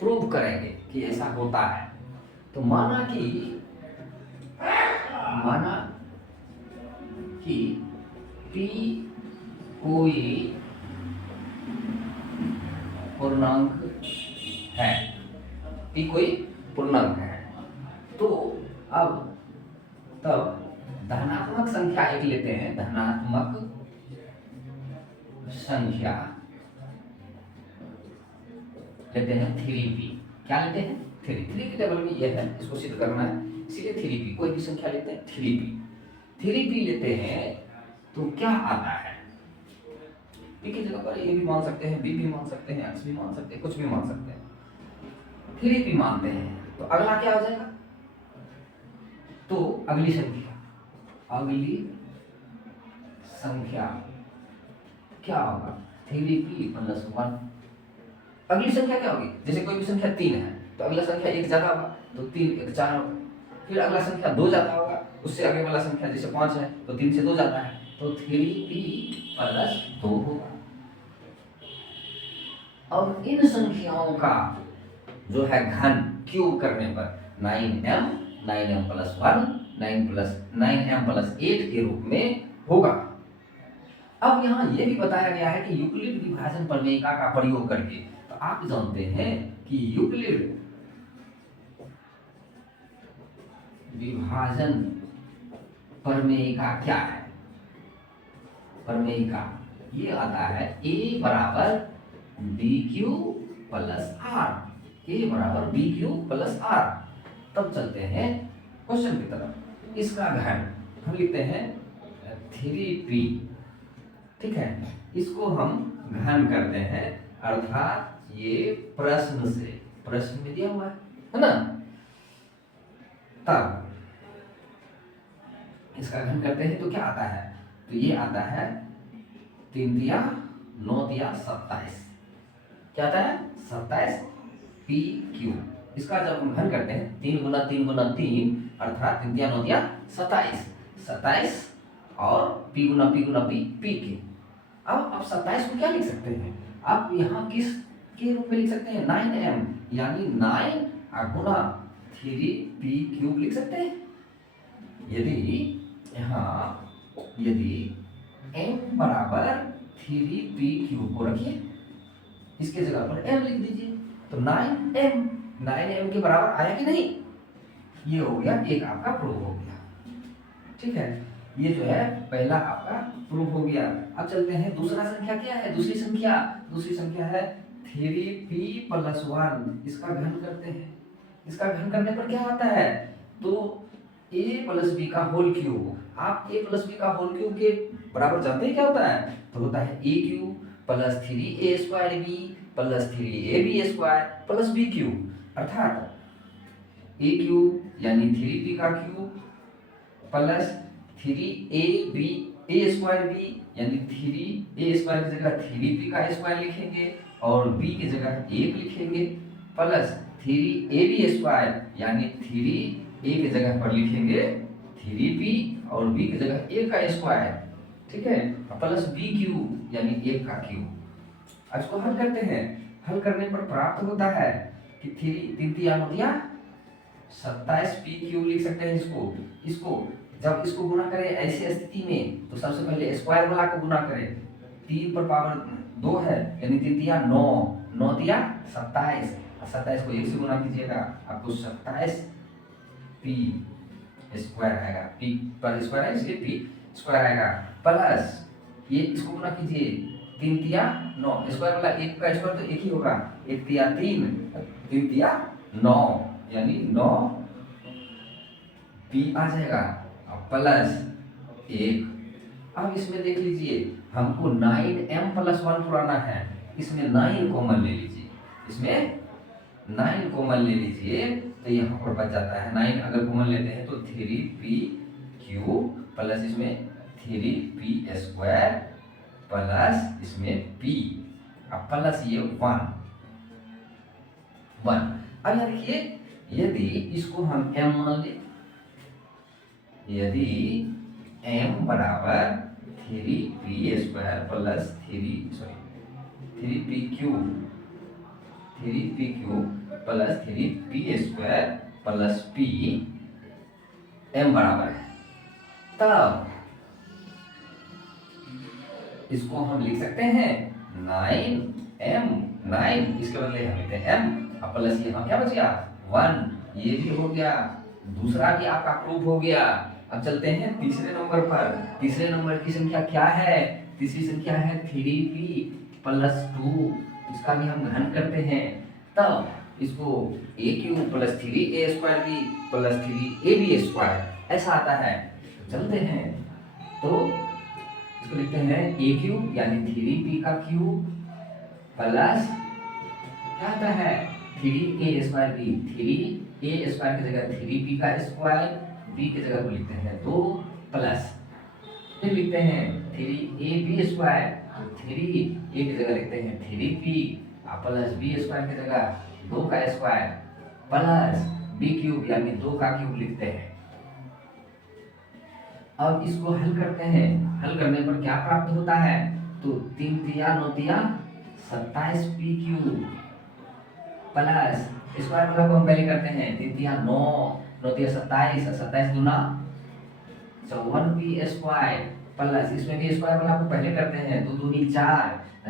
प्रूव करेंगे कि ऐसा होता है। तो माना कि p कोई पूर्णांक है, p कोई पूर्णांक है, तो अब तब धनात्मक संख्या एक लेते हैं, धनात्मक संख्या लेते हैं 3p। क्या लेते हैं? 3 के टेबल में ये है, इसको सिद्ध करना है, इसीलिए 3p। कोई भी संख्या लेते हैं 3p लेते हैं तो क्या आता है? p की जगह पर a भी मान सकते हैं, b भी मान सकते हैं, x भी मान सकते हैं, कुछ भी मान सकते हैं। 3p मानते हैं तो अगला क्या हो जाएगा? तो अगली संख्या क्या होगा? 3p+1। अगली संख्या क्या होगी? जैसे कोई भी संख्या 3 है तो अगला संख्या 1 ज्यादा होगा, तो 3 1 4 होगा। फिर अगला संख्या 2 ज्यादा होगा, उससे आगे वाला संख्या जैसे 5 है तो 3 से 2 ज्यादा है, तो 3p+2 होगा। अब इन संख्याओं का जो है घन क्यूब करने पर 9m, 9m+1, 9m+8 के रूप में होगा। अब यहाँ ये भी बताया गया है कि यूक्लिड विभाजन प्रमेयिका का प्रयोग करके, तो आप जानते हैं कि यूक्लिड विभाजन प्रमेयिका क्या है? प्रमेयिका ये आता है a बराबर bq प्लस r, a बराबर bq प्लस r। तब चलते हैं क्वेश्चन की तरफ। इसका घन हम लिखते हैं 3p, ठीक है। इसको हम घन करते हैं, अर्थात ये प्रश्न में दिया हुआ है ना। तब इसका घन करते हैं तो क्या आता है? तो ये आता है 3 दिया 9 दिया 27। क्या आता है? 27p3। इसका जब हम घन करते हैं 3 गुना 3 गुना 3, अर्थात 3 दिया 9 दिया 27 और p गुना p के। अब 27 को क्या लिख सकते हैं? आप यहाँ किस के रूप में लिख सकते हैं? 9m, यानी 9 गुना 3p³ लिख सकते हैं। यदि m बराबर 3p³ को रखिए, इसके जगह पर m लिख दीजिए, तो 9m के बराबर आया कि नहीं? ये हो गया एक आपका प्रूफ हो गया, ठीक है। ये जो है पहला आपका प्रूफ हो गया। अब चलते हैं दूसरा संख्या क्या है? दूसरी संख्या है 3p+1। इसका घन करते हैं। इसका घन करने पर क्या आता है? तो a + b का होल क्यूब। आप a + b का होल क्यूब के बराबर जानते हैं क्या होता है? तो होता है a³ + 3a² b + 3ab² + b³, अर्थात a³ यानी 3p का क्यूब प्लस 3ab a² यानी 3a² की जगह 3p का स्क्वायर लिखेंगे और b की जगह 1 लिखेंगे, प्लस 3ab² यानी 3a की जगह पर लिखेंगे 3p और b की जगह 1 का स्क्वायर, ठीक है, प्लस b³ यानी 1 का क्यूब। अब इसको हल करते हैं। हल करने पर प्राप्त होता है कि 3 3 दिया 27p³ लिख सकते हैं। इसको जब इसको गुना करें ऐसी स्थिति में, तो सबसे पहले स्क्वायर वाला को गुना करें। 3 पर पावर 2 है, यानी 3 दिया 9, 9 दिया 27, 27 को 1 से गुना कीजिएगा, आपको 27p² आएगा। p पर स्क्वायर है इसलिए p² आएगा, प्लस ये इसको गुना कीजिए, 3 दिया 9, स्क्वायर वाला 1 का स्क्वायर तो 1 ही होगा, 1 दिया 3, 3 दिया 9, यानी 9p आ जाएगा प्लस 1। अब इसमें देख लीजिए, हमको 9m+1 पुराना है, इसमें 9 कॉमन ले लीजिए, तो यहाँ पर बच जाता है 9। अगर कॉमन लेते हैं तो 3p³ प्लस इसमें 3p² प्लस इसमें p, अब प्लस ये 1। अब यहाँ देखिए, यदि इसको हम m मान ले, यदि m बराबर 3p² plus 3p³ plus 3p² plus p m बराबर है। तब इसको हम लिख सकते हैं 9m, 9 इसके बदले हम लिखते हैं m और प्लस यहाँ क्या बच गया 1, ये भी हो गया, दूसरा भी आपका प्रूफ हो गया। अब चलते हैं तीसरे नंबर पर। तीसरे नंबर की संख्या क्या है? तीसरी संख्या है 3p प्लस 2, इसका भी हम घन करते हैं। तब इसको a³ plus 3a² plus 3ab² ऐसा आता है। चलते हैं तो इसको लिखते हैं a³ यानी 3p का क्यूब प्लस क्या आता है 3a² 3a² की जगह 3p का स्क्वायर, b की जगह को लिखते हैं 2 प्लस फिर लिखते हैं 3ab², 3a की जगह लिखते हैं 3p प्लस b² की जगह 2 का स्क्वायर प्लस b³ यानी 2 का क्यूब लिखते हैं। अब इसको हल करते हैं। हल करने पर क्या प्राप्त होता है? तो 3 तिया 9 तिया 27p³ प्लस स्क्वायर वाला को हम पहले करते हैं 3 तिया 9, 9 तिया 27, 27 दूना 54p² प्लस इसमें भी स्क्वायर वाला को पहले करते हैं 2 दूनी 4,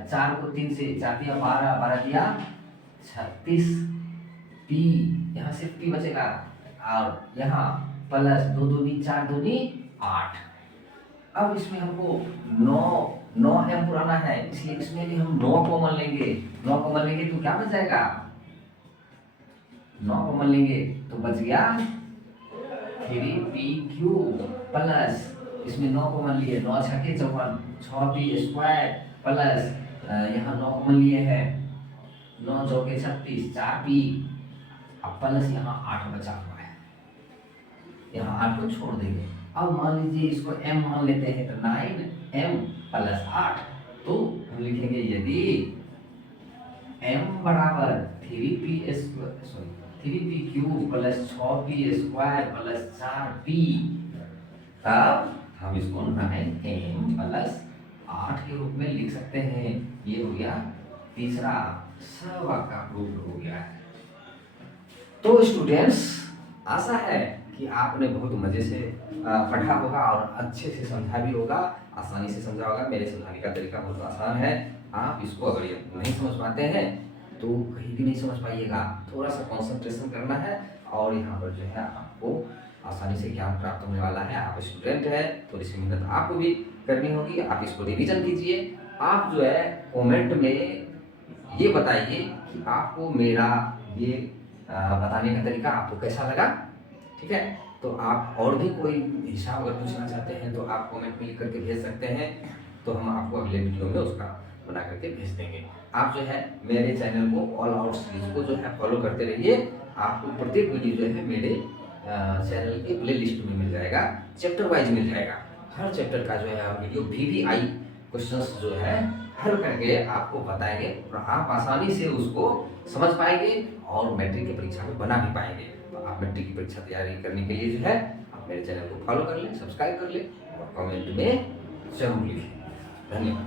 4 को 3 से 4 तिया 12, 12 तिया 36p, यहाँ सिर्फ p बचेगा और यहाँ प्लस 2 दूनी 4 दूनी 8। अब इसमें हमको 9 है पुराना है, इसलिए इसमें भी हम 9 कॉमन लेंगे। 9 कॉमन लेंगे तो क्या बच जाएगा? 9 कॉमन लेंगे तो बच गया 3p³ प्लस इसमें 9 कॉमन लिए 9 छके 54, 6p² प्लस यहाँ 9 कॉमन लिए हैं 9 चौके 36, 4p प्लस यहाँ 8 बचा हुआ है, यहाँ 8 को छोड़ देंगे। अब मान लीजिए इसको m मान लेते हैं तो 9m प्लस 8, तो हम लिखेंगे यदि m बराबर 3p³ plus 6p² plus 4p, तब हम इसको 9m प्लस 8 के रूप में लिख सकते हैं। ये हो गया तीसरा सबक का प्रूफ हो गया है। तो स्टूडेंट्स, आशा है कि आपने बहुत मजे से पढ़ा होगा और अच्छे से समझा भी होगा, आसानी से समझा होगा। मेरे समझाने का तरीका बहुत आसान है। आप इसको अगर ये नहीं समझ पाते हैं तो कहीं भी नहीं समझ पाइएगा, थोड़ा सा कंसंट्रेशन करना है और यहाँ पर जो है आपको आसानी से ज्ञान प्राप्त होने वाला है। आप स्टूडेंट हैं, थोड़ी सी मेहनत आपको भी करनी होगी। आप इसको रिवीजन कीजिए। आप जो है कमेंट में ये बताइए कि आपको मेरा ये बताने का तरीका आपको कैसा लगा। ठीक है, तो आप और भी कोई हिसाब अगर पूछना चाहते हैं तो आप कमेंट में लिख करके भेज सकते हैं, तो हम आपको अगले वीडियो में उसका बना करके भेज देंगे। आप जो है मेरे चैनल को ऑल आउट सीरीज को जो है फॉलो करते रहिए। आपको प्रत्येक वीडियो जो है मेरे चैनल के प्ले लिस्ट में मिल जाएगा, चैप्टर वाइज मिल जाएगा। हर चैप्टर का जो है वीडियो VVI क्वेश्चंस जो है हल करके आपको बताएंगे और आप आसानी से उसको समझ पाएंगे और मैट्रिक की परीक्षा में बना भी पाएंगे। तो आप मैट्रिक की परीक्षा तैयारी करने के लिए जो है आप मेरे चैनल को फॉलो कर लें, सब्सक्राइब कर लें और कमेंट में जरूर लिखें। धन्यवाद।